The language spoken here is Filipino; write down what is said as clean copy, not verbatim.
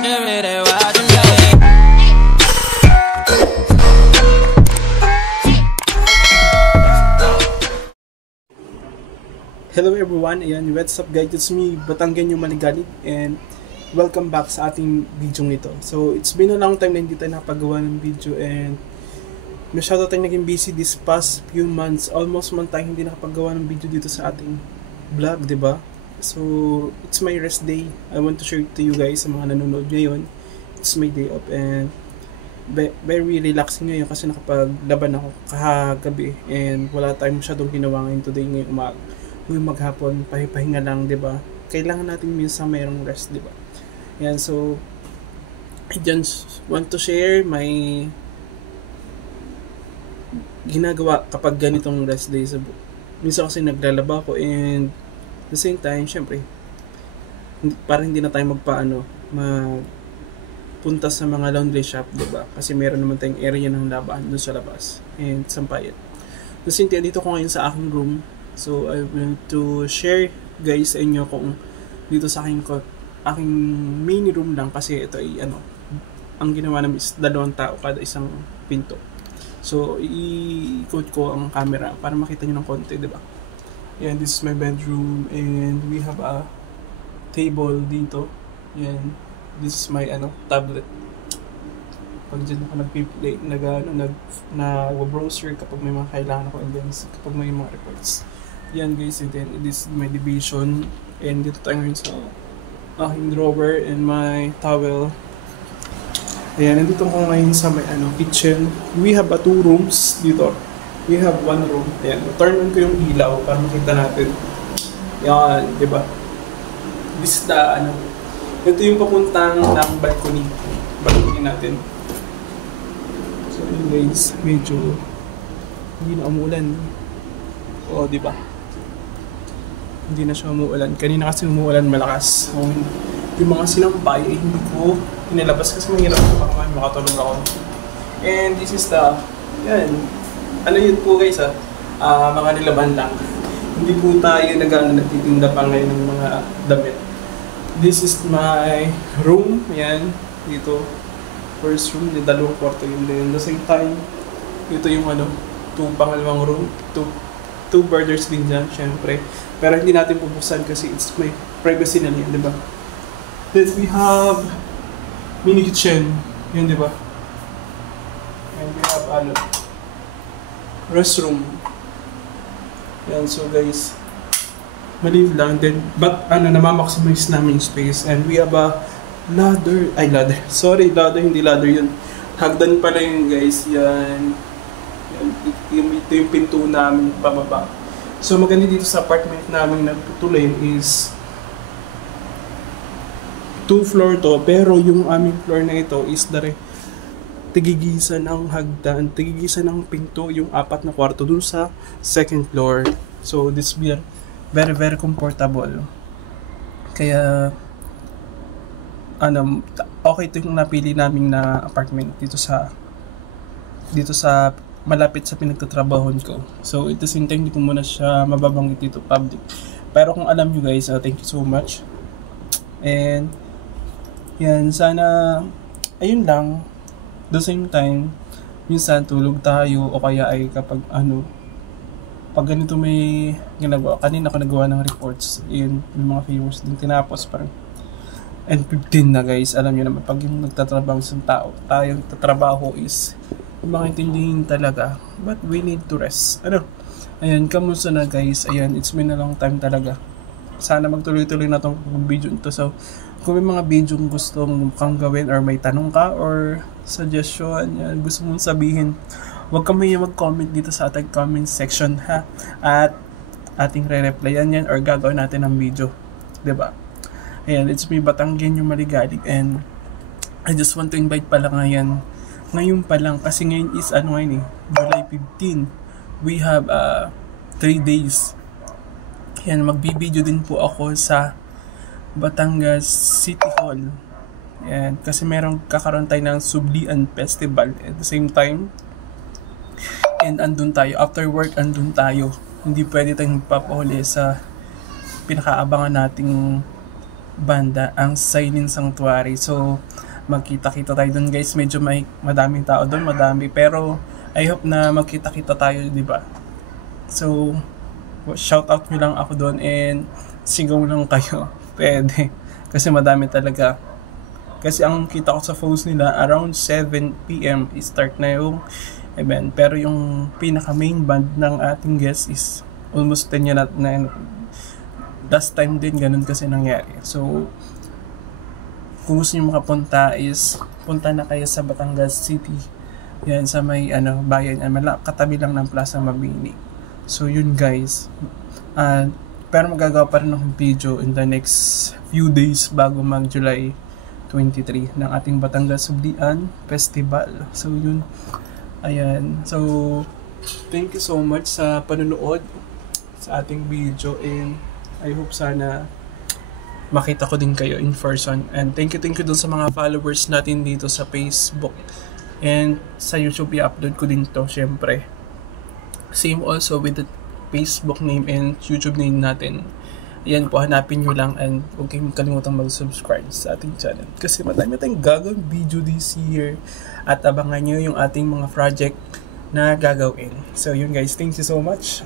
Hello everyone, ayan, what's up guys, it's me, Batanggenyo Maligalig, and welcome back sa ating video nito. So, it's been a long time na hindi tayo nakapagawa ng video and masyado tayong naging busy this past few months. Almost man tayo hindi nakapagawa ng video dito sa ating vlog, diba? So, it's my rest day. I want to share to you guys sa mga nanonood ngayon. It's my day off and very relaxing ngayon kasi nakapaglaban ako kahagabi and wala tayong masyadong ginawa ngayon today ngayong umaga. Ngayong maghapon, pahipahinga lang, 'di ba? Kailangan natin minsan mayroong rest, 'di ba? Yan, so I just want to share my ginagawa kapag ganitong rest day sa minsan kasi naglalaba ako and at the same time, syempre parang hindi na tayo punta sa mga laundry shop, 'di ba? Kasi meron naman tayong area ng labahan doon sa labas and sampayan. So, dito ko ngayon sa aking room. So, I want to share guys sa inyo kung dito sa aking mini room lang kasi ito ay ang ginawa namin is 2 tao kada isang pinto. So, i-ikot ko ang camera para makita nyo ng konti, diba? Yan, this is my bedroom and we have a table dito. Yan, this is my tablet. Pag dyan ako nag-play, nag-browser kapag may mga kailangan ako and then kapag may mga reports. Yan guys, and then this is my division and dito tayo ngayon sa aking drawer and my towel. Ayan, nandito ko ngayon sa may kitchen. We have 2 rooms dito. We have 1 room. Ayan, turn on ko yung ilaw para makita natin. Yan, diba? This is the ito yung papuntang ng balcony natin. So anyways, medyo hindi na umuulan. O, diba? Hindi na siya umuulan. Kanina kasi umuulan malakas. So, yung mga sinampay ay hindi ko inilabas kasi mahirap ko baka makatulog ako. And this is the, yan. Ano yun po guys mga nilaban lang. Hindi po tayo nagtitinda pa ngayon ng mga damit. This is my room. Yan. Dito. First room. Yung 2 kwarto yun. Then, the same time, ito yung 2 pangalawang room. 2 brothers din dyan, syempre. Pero hindi natin bubuksan kasi it's my privacy na yan, di ba? Then we have mini kitchen. Yun, di ba? And we have restroom. Yan, so guys, maliit lang. Then, but namamaximize namin space. And we have a ladder. Sorry, ladder, hindi ladder yun. Hagdan pala yun, guys. Yan. Ito yung pinto namin pababa. So maganda dito sa apartment namin na tutulin is 2 floor to, pero yung aming floor na ito is tigigisa ng hagdan, tigigisa ng pinto yung 4 na kwarto dun sa 2nd floor. So this be very very comfortable. Kaya okay ito yung napili namin na apartment dito sa malapit sa pinagtatrabahon ko. So, at the same time, hindi ko muna siya mababanggit dito public. Pero kung alam nyo guys, thank you so much. And, yan, sana, ayun lang. The same time, minsan tulog tayo o kaya ay kapag pag ganito may ginagawa. Kanina ako nagawa ng reports. Yun, yung mga viewers din tinapos parang. And 15 na guys, alam nyo naman, pag yung nagtatrabaho sa tao, tayong tatrabaho is maintindihin talaga, but we need to rest. Ayan, kamusta na guys? Ayan, it's been a long time talaga. Sana magtuloy-tuloy na tong video nito. So, kung may mga video gustong kang gawin or may tanong ka or suggestion, yan, gusto mong sabihin, huwag kami mag-comment dito sa ating comment section ha. At ating re-replyan yan or gagawin natin ng video. Diba? Ayan, it's me Batanggenyo Maligalig and I just want to invite pala ngayon pa lang kasi ngayon is July 15. We have 3 days. Yan, magbibideo din po ako sa Batangas City Hall. Yan, kasi merong kakaroon tayo ng Sublian Festival at the same time. And andun tayo, after work andun tayo. Hindi pwede tayong magpapahuli sa pinakaabangan nating banda, ang Silent Sanctuary. So, magkita-kita tayo doon guys. Medyo madaming tao doon, madami. Pero, I hope na magkita-kita tayo, di ba? So, shout out nyo lang ako doon and sigaw lang kayo. Pwede. Kasi madami talaga. Kasi ang kita ko sa post nila, around 7 p.m. start na yung event. Pero yung pinaka main band ng ating guest is almost 10 na last time din ganun kasi nangyari. So, kung gusto nyo makapunta is punta na kayo sa Batangas City. Yan sa may bayan, katabi lang ng Plaza Mabini. So yun guys. Pero magagawa pa rin ng video in the next few days bago mag July 23 ng ating Batangas Sublian Festival. So yun. Ayan. So thank you so much sa panonood sa ating video and I hope sana makita ko din kayo in person. And thank you dun sa mga followers natin dito sa Facebook. And sa YouTube i-upload ko din to syempre. Same also with the Facebook name and YouTube name natin. Ayan po, hanapin nyo lang and huwag kayong kalimutang mag-subscribe sa ating channel. Kasi madami tayong gagawin video this year. At abangan nyo yung ating mga project na gagawin. So yun guys, thank you so much.